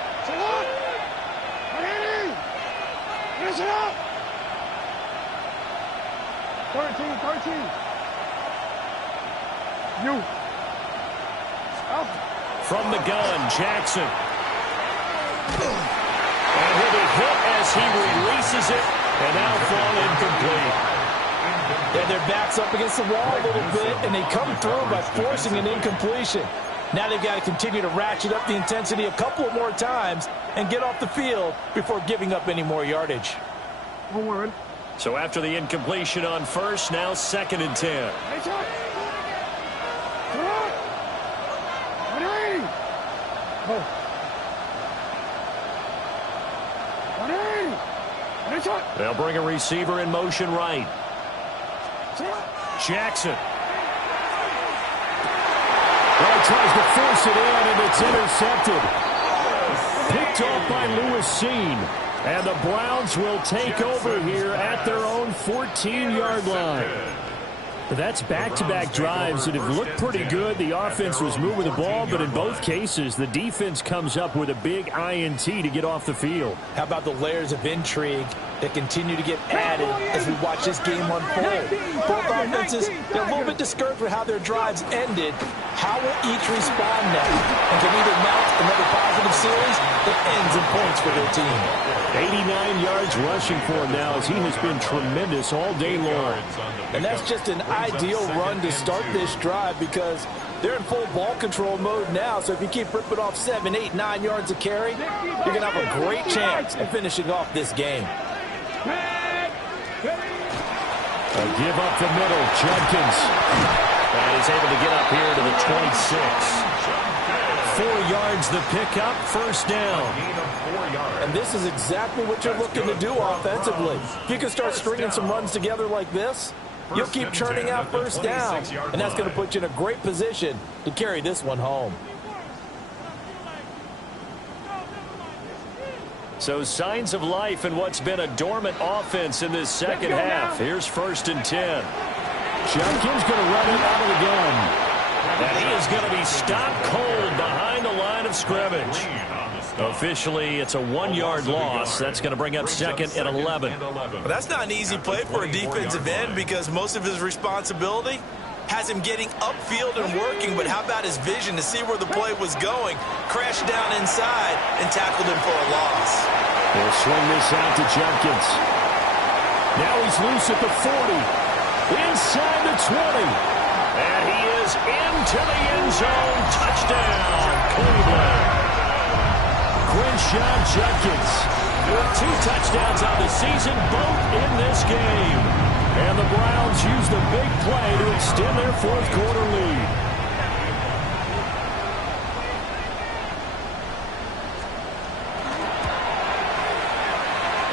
13. You. From the gun, Jackson. And he'll be hit as he releases it, and now fall incomplete. Yeah, their back's up against the wall a little bit, and they come through by forcing an incompletion. Now they've got to continue to ratchet up the intensity a couple more times and get off the field before giving up any more yardage. So after the incompletion on 1st, now 2nd and 10. They'll bring a receiver in motion right. Jackson. Well, tries to force it in, and it's intercepted. Picked off by Lewis Seen. And the Browns will take over here at their own 14-yard line. That's back-to-back drives that have looked pretty good. The offense was moving the ball, but in both cases, the defense comes up with a big INT to get off the field. How about the layers of intrigue that continue to get added as we watch this game unfold. Both offenses, they're a little bit discouraged with how their drives ended. How will each respond now and can either mount another positive series that ends in points for their team? 89 yards rushing for him now as he has been tremendous all day long. And that's just an ideal run to start this drive because they're in full ball control mode now. So if you keep ripping off 7, 8, 9 yards a carry, you're going to have a great chance of finishing off this game. A give up the middle, Judkins. And he's able to get up here to the 26. 4 yards the pickup, first down. And this is exactly what you're looking to do offensively. If you can start stringing some runs together like this, you'll keep churning out first down. And that's going to put you in a great position to carry this one home. So signs of life in what's been a dormant offense in this second half. Here's 1st and 10. Judkins going to run it out of the gun. And he is going to be stopped cold behind the line of scrimmage. Officially, it's a 1-yard loss. That's going to bring up 2nd and 11. Well, that's not an easy play for a defensive end because most of his responsibility has him getting upfield and working, but how about his vision to see where the play was going, crashed down inside, and tackled him for a loss. They'll swing this out to Judkins. Now he's loose at the 40. Inside the 20. And he is into the end zone. Touchdown, Cleveland. Quinshon Judkins with 2 touchdowns on the season, both in this game. And the Browns use the big play to extend their 4th quarter lead.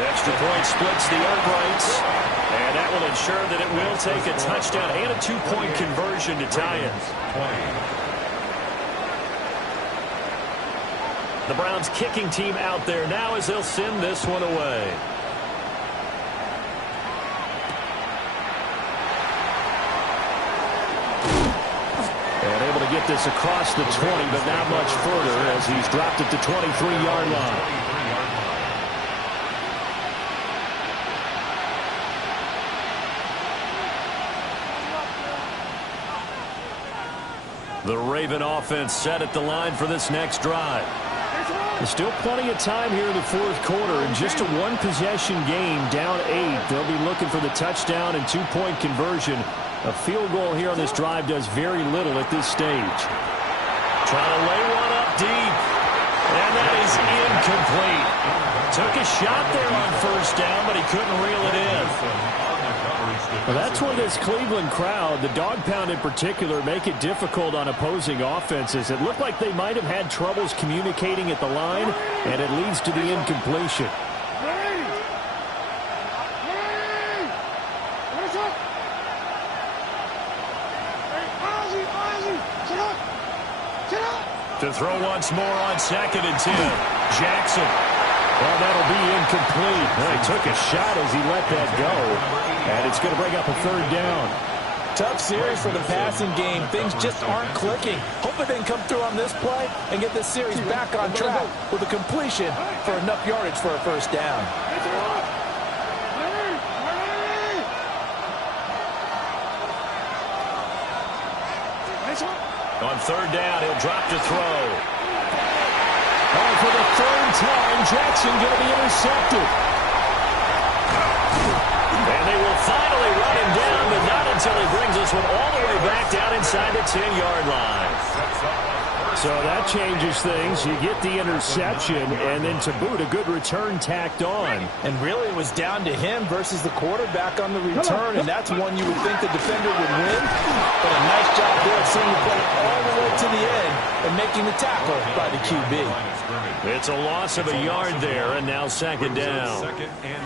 Extra point splits the uprights. And that will ensure that it will take a touchdown and a 2-point conversion to tie it. The Browns kicking team out there now as they'll send this one away. And able to get this across the 20, but not much further as he's dropped at the 23-yard line. The Raven offense set at the line for this next drive. There's still plenty of time here in the 4th quarter. In just a 1-possession game, down 8. They'll be looking for the touchdown and 2-point conversion. A field goal here on this drive does very little at this stage. Trying to lay one up deep. And that is incomplete. Took a shot there on first down, but he couldn't reel it in. Well, that's where this Cleveland crowd, the dog pound in particular, make it difficult on opposing offenses. It looked like they might have had troubles communicating at the line, and it leads to the incompletion. To throw once more on 2nd and 10. Jackson. Well, that'll be incomplete. Well, he took a shot as he let that go. And it's going to bring up a 3rd down. Tough series for the passing game. Things just aren't clicking. Hopefully they can come through on this play and get this series back on track with a completion for enough yardage for a first down. On 3rd down, he'll drop to throw. Oh, for the 3rd time, Jackson going to be intercepted. And they will finally run him down, but not until he brings this one all the way back down inside the 10-yard line. So that changes things. You get the interception, and then to boot, a good return tacked on. And really, it was down to him versus the quarterback on the return, and that's one you would think the defender would win. But a nice job there of seeing the play all the way to the end and making the tackle by the QB. It's a loss of a yard there, and now 2nd down.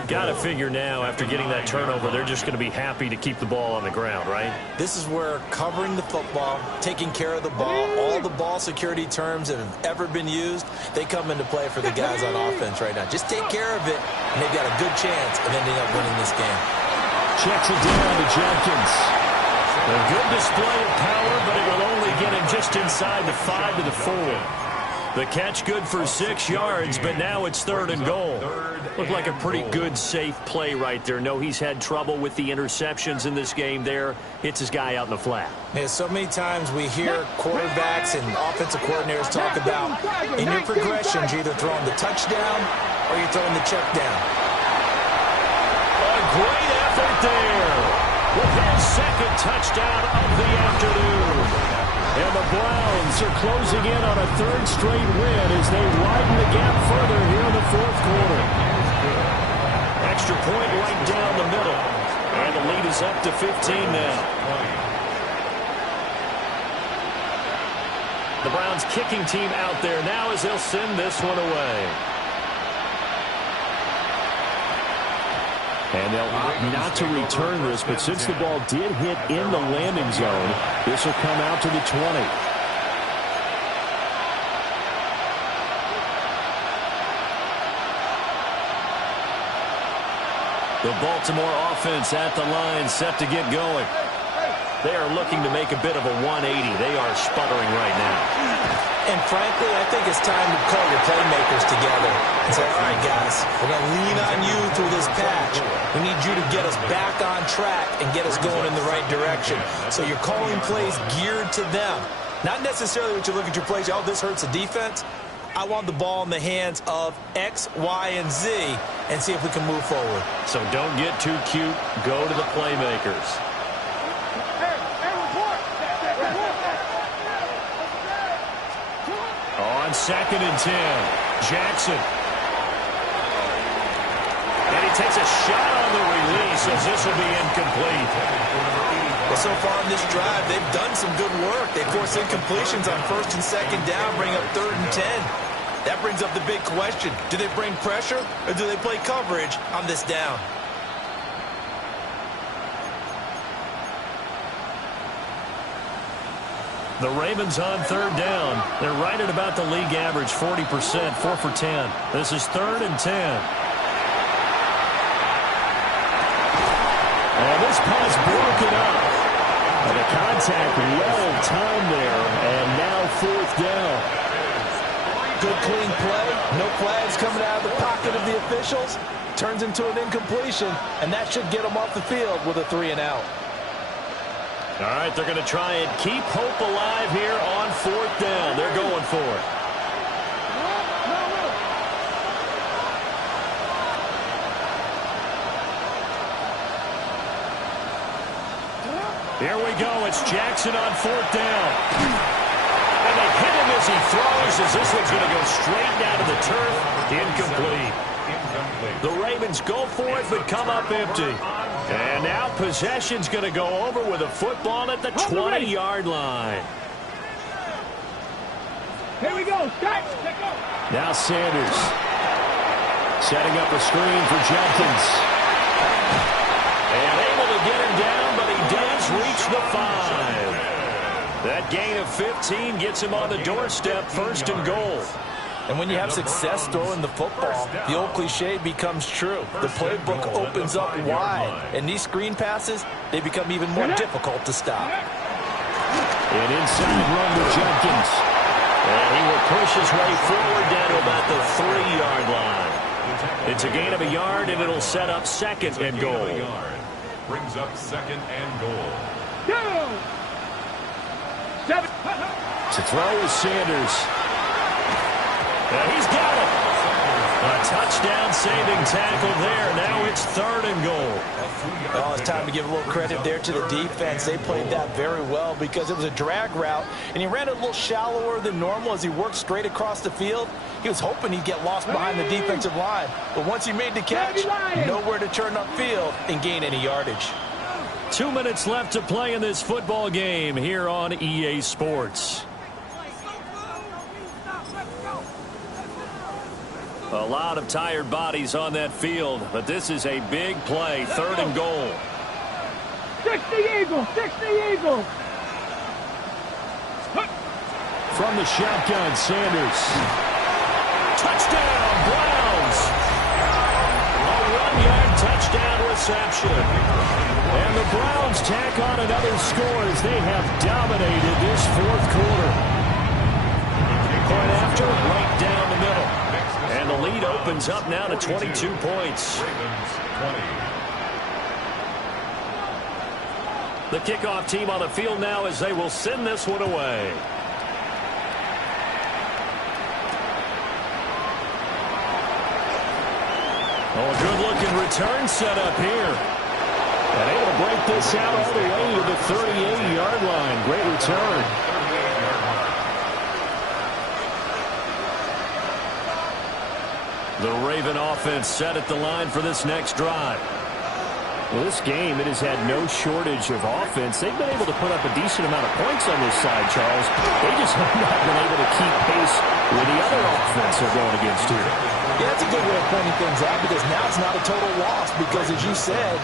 Got to figure now, after getting that turnover, they're just going to be happy to keep the ball on the ground, right? This is where covering the football, taking care of the ball, all the ball security terms that have ever been used, they come into play for the guys on offense right now. Just take care of it, and they've got a good chance of ending up winning this game. Checks it down to Jenkins. A good display of power, but it will only get him just inside the 5 to the 4. The catch good for 6 yards, but now it's 3rd and goal. Looked like a pretty good, safe play right there. No, he's had trouble with the interceptions in this game there. Hits his guy out in the flat. Man, so many times we hear quarterbacks and offensive coordinators talk about in your progressions, you're either throwing the touchdown or you're throwing the check down. A great effort there with his 2nd touchdown of the afternoon. And the Browns are closing in on a 3rd straight win as they widen the gap further here in the 4th quarter. Extra point right down the middle. And the lead is up to 15 now. The Browns kicking team out there now as they'll send this one away. And they'll opt not to return this, but since the ball did hit in the landing zone, this will come out to the 20. The Baltimore offense at the line, set to get going. They are looking to make a bit of a 180. They are sputtering right now. And frankly, I think it's time to call your playmakers together and say, all right, guys, we're going to lean on you through this patch. We need you to get us back on track and get us going in the right direction. So you're calling plays geared to them. Not necessarily what you look at your plays, oh, this hurts the defense. I want the ball in the hands of X, Y, and Z and see if we can move forward. So don't get too cute. Go to the playmakers. On 2nd and 10, Jackson. And he takes a shot on the release as this will be incomplete. Well, so far on this drive, they've done some good work. They force incompletions on 1st and 2nd down, bring up 3rd and 10. That brings up the big question. Do they bring pressure or do they play coverage on this down? The Ravens on 3rd down. They're right at about the league average, 40%, 4 for 10. This is 3rd and 10. And this pass broken up. And the contact well timed there, and now 4th down. Good clean play. No flags coming out of the pocket of the officials. Turns into an incompletion, and that should get them off the field with a 3 and out. All right, they're going to try and keep hope alive here on 4th down. They're going for it. Here we go. It's Jackson on 4th down. And they hit him as he throws, as this one's going to go straight down to the turf. Incomplete. The Ravens go for it, but come up empty. And now possession's going to go over with a football at the 20-yard line. Here we go. Start. Now Sanders setting up a screen for Jenkins. And able to get him down, but he does reach the 5. That gain of 15 gets him on the doorstep, 1st and goal. And when you have success throwing the football, the old cliche becomes true. The playbook opens up wide. And these screen passes, they become even more difficult to stop. An inside run to Jenkins. And he will push his way forward down to about the 3-yard line. It's a gain of a yard, and it'll set up 2nd and goal. Brings up 2nd and goal. To throw is Sanders. And he's got it. A touchdown-saving tackle there. Now it's 3rd and goal. Oh, it's time to give a little credit there to the defense. They played that very well because it was a drag route, and he ran it a little shallower than normal as he worked straight across the field. He was hoping he'd get lost behind the defensive line, but once he made the catch, nowhere to turn upfield and gain any yardage. 2 minutes left to play in this football game here on EA Sports. A lot of tired bodies on that field, but this is a big play, 3rd and goal. 60 Eagles, 60 Eagles. From the shotgun, Sanders. Touchdown, Browns. A 1-yard touchdown reception. And the Browns tack on another score as they have dominated this 4th quarter. Point after, opens up now to 22 points. Ravens 20. The kickoff team on the field now as they will send this one away. Oh, a good-looking return set up here. And able to break this out all the way to the 38-yard line. Great return. The Raven offense set at the line for this next drive. Well, this game, it has had no shortage of offense. They've been able to put up a decent amount of points on this side, Charles. They just have not been able to keep pace with the other offense they're going against here. Yeah, that's a good way of pointing things out because now it's not a total loss because, as you said,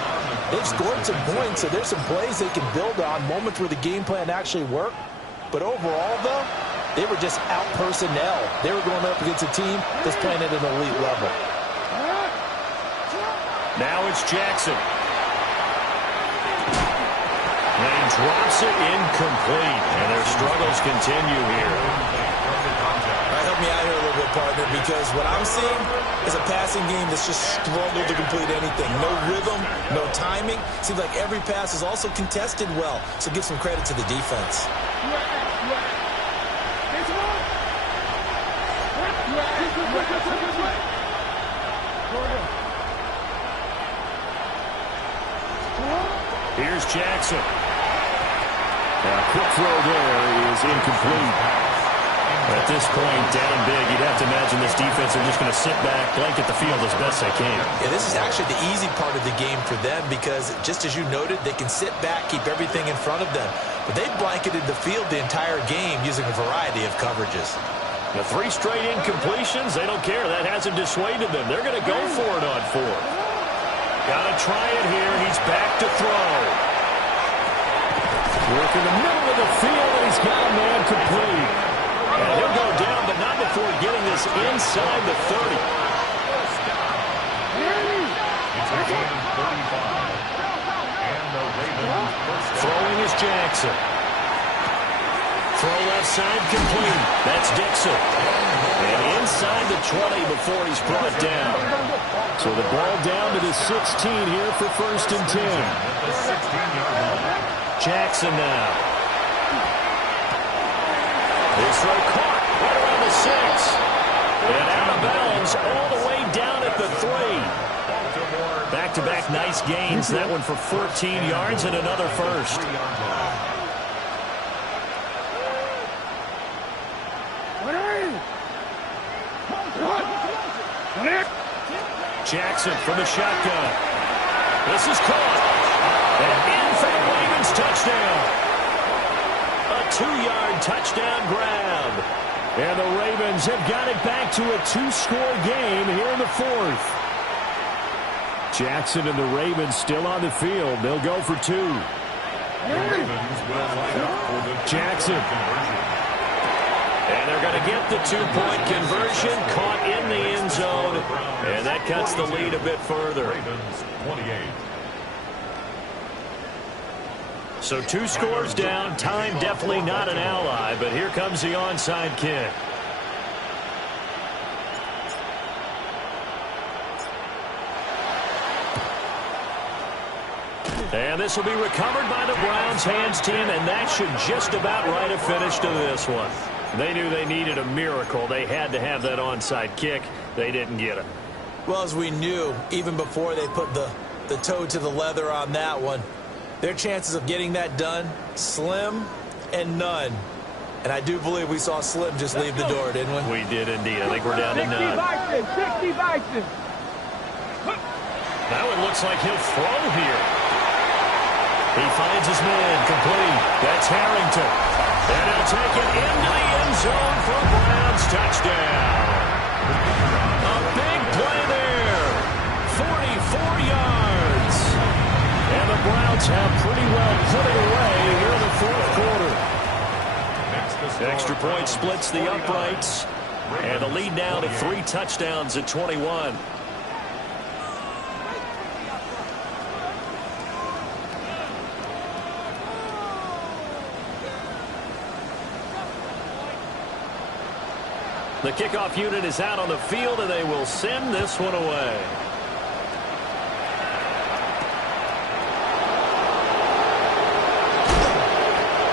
they've scored some points, so there's some plays they can build on, moments where the game plan actually worked. But overall, though, they were just out personnel. They were going up against a team that's playing at an elite level. Now it's Jackson. And he drops it incomplete. And their struggles continue here. All right, help me out here a little bit, partner, because what I'm seeing is a passing game that's just struggled to complete anything. No rhythm, no timing. Seems like every pass is also contested well. So give some credit to the defense. Here's Jackson. A quick throw there is incomplete. At this point, down big, you'd have to imagine this defense are just going to sit back, blanket the field as best they can. Yeah, this is actually the easy part of the game for them because, just as you noted, they can sit back, keep everything in front of them. But they blanketed the field the entire game using a variety of coverages. The 3 straight incompletions, they don't care. That hasn't dissuaded them. They're going to go for it on 4th. Got to try it here. He's back to throw. Work in the middle of the field, and he's got a man complete. And he'll go down, but not before getting this inside the 30. It's a gain of 35. And the Ravens first down. Throwing is Jackson. Throw left side complete. That's Dixon. And inside the 20 before he's brought down. So the ball down to the 16 here for 1st and 10. The 16-yard line. Jackson now. His throw caught right around the 6. And out of bounds all the way down at the 3. Back-to-back nice gains. That one for 14 yards and another first. Jackson from the shotgun. This is caught. And in for the Ravens touchdown. A 2-yard touchdown grab. And the Ravens have got it back to a 2-score game here in the 4th. Jackson and the Ravens still on the field. They'll go for 2. Jackson. And they're going to get the 2-point conversion, caught in the end zone, and that cuts the lead a bit further. Ravens 28. So 2 scores down, time definitely not an ally, but here comes the onside kick. And this will be recovered by the Browns hands team, and that should just about write a finish to this one. They knew they needed a miracle. They had to have that onside kick. They didn't get it. Well, as we knew, even before they put the toe to the leather on that one, their chances of getting that done, slim and none. And I do believe we saw Slim just leave the door, didn't we? We did indeed. I think we're down to 60 none. Bison. Now it looks like he'll throw here. He finds his man complete. That's Harrington. And he'll take it into the end zone for a Browns touchdown. A big play there. 44 yards. And the Browns have pretty well put it away here in the 4th quarter. Extra point splits the uprights. And the lead now to 3 touchdowns at 21. The kickoff unit is out on the field, and they will send this one away.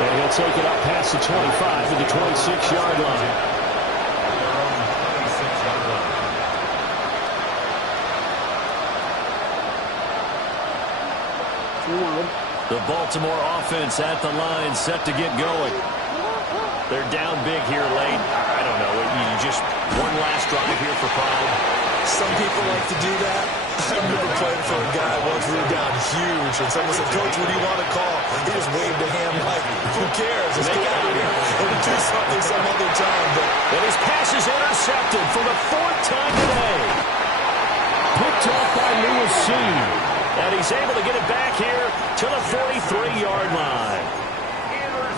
And he'll take it up past the 25 to the 26-yard line. The Baltimore offense at the line, set to get going. They're down big here late. I don't know. You just one last drive here for pride. Some people like to do that. I remember playing for a guy once we were down huge, and someone said, "Coach, what do you want to call?" He just waved a hand like, "Who cares? Let's get out of here and do something some other time." But and his pass is intercepted for the 4th time today. Picked off by Lewis C. And he's able to get it back here to the 43-yard line.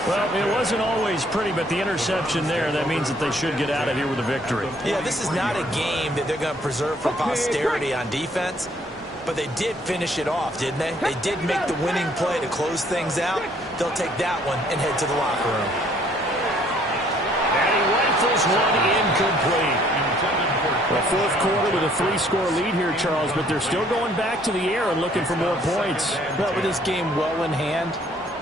Well, it wasn't always pretty, but the interception there, that means that they should get out of here with a victory. yeah, this is not a game that they're going to preserve for posterity on defense, but they did finish it off, didn't they? They did make the winning play to close things out. They'll take that one and head to the locker room. And he rifles one incomplete. The 4th quarter with a 3-score lead here, Charles, but they're still going back to the air and looking for more points. Well, with this game well in hand,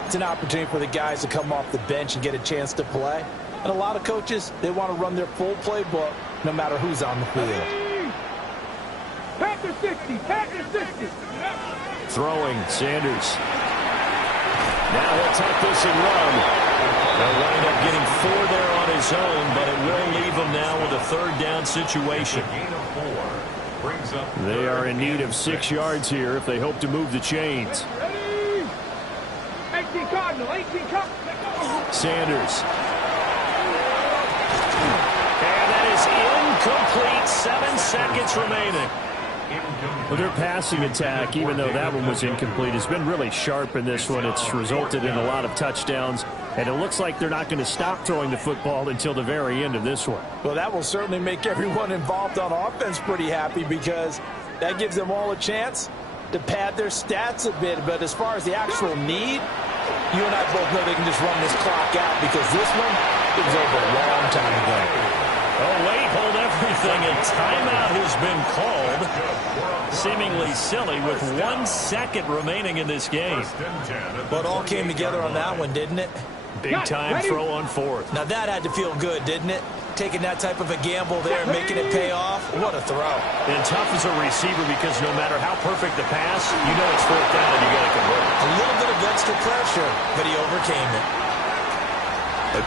it's an opportunity for the guys to come off the bench and get a chance to play. And a lot of coaches, they want to run their full playbook no matter who's on the field. Pack the 60, pack the 60. Throwing, Sanders. Now he'll take this and run. They'll wind up getting 4 there on his own, but it will leave him now with a 3rd down situation. They are in need of 6 yards here if they hope to move the chains. 18 Cardinal, 18 Cardinal. Sanders. And that is incomplete. 7 seconds remaining. Well, their passing attack, even though that one was incomplete, has been really sharp in this one. It's resulted in a lot of touchdowns, and it looks like they're not going to stop throwing the football until the very end of this one. Well, that will certainly make everyone involved on offense pretty happy because that gives them all a chance to pad their stats a bit. But as far as the actual need, you and I both know they can just run this clock out because this one, it was over a long time ago. Oh, wait, hold everything. A timeout has been called. Seemingly silly with 1 second remaining in this game. But it all came together on that one, didn't it? Big time throw on 4th. Now that had to feel good, didn't it? Taking that type of a gamble there and making it pay off. What a throw. And tough as a receiver because no matter how perfect the pass, you know it's 4th down and you got to convert. A little bit of extra pressure, but he overcame it.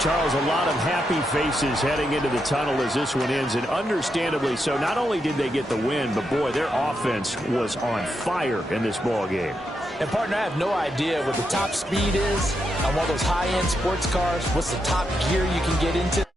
Charles, a lot of happy faces heading into the tunnel as this one ends, and understandably so. Not only did they get the win, but boy, their offense was on fire in this ball game. And partner, I have no idea what the top speed is on one of those high-end sports cars. What's the top gear you can get into?